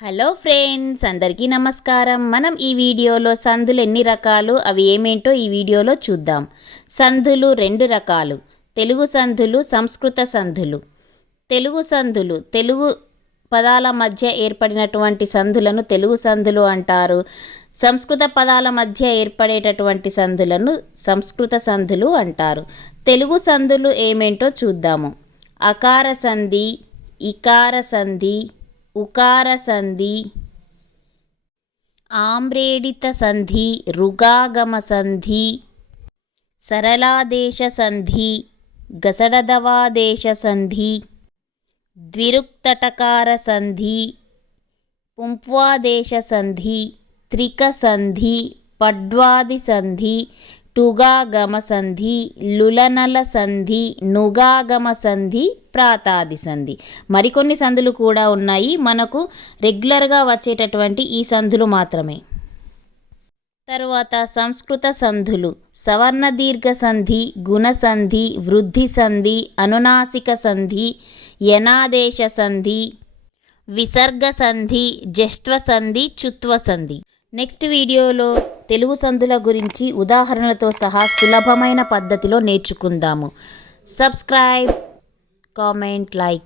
Hello friends అందరికీ నమస్కారం. మనం ఈ వీడియోలో సందులు ఎన్ని రకాలు అవి ఏమేంటో ఈ వీడియోలో చూద్దాం. సందులు రెండు రకాలు. తెలుగు సందులు సంస్కృత సందులు. తెలుగు సందులు తెలుగు పదాల మధ్య ఏర్పడినటువంటి సందులను తెలుగు సందులు అంటారు. సంస్కృత పదాల మధ్య ఏర్పడేటటువంటి సంధులను సంస్కృత సంధులు అంటారు. తెలుగు సంధులు ఏమేంటో చూద్దాము. అకార సంధి ఇకార సంధి ఉకార సంధి ఆమ్రేడిత సంధి రుగాగమ సంధి సరళాదేశ సంధి గసడదవాదేశ సంధి ద్విరుక్తటకార సంధి పుంప్వాదేశ సంధి త్రిక సంధి పడ్వాది సంధి టుగాగమ సంధి లులనల సంధి నుగాగమ సంధి ప్రాతాది సంధి మరికొన్ని సంధులు కూడా ఉన్నాయి. మనకు రెగ్యులర్గా వచ్చేటటువంటి ఈ సంధులు మాత్రమే. తరువాత సంస్కృత సంధులు. సవర్ణ దీర్ఘ సంధి గుణ సంధి వృద్ధి సంధి అనునాసిక సంధి యనాదేశ సంధి విసర్గ సంధి జష్ట్వ సంధి చుత్వ సంధి నెక్స్ట్ వీడియోలో తెలుగు సంధుల గురించి ఉదాహరణలతో సహా సులభమైన పద్ధతిలో నేర్చుకుందాము. Subscribe comment like.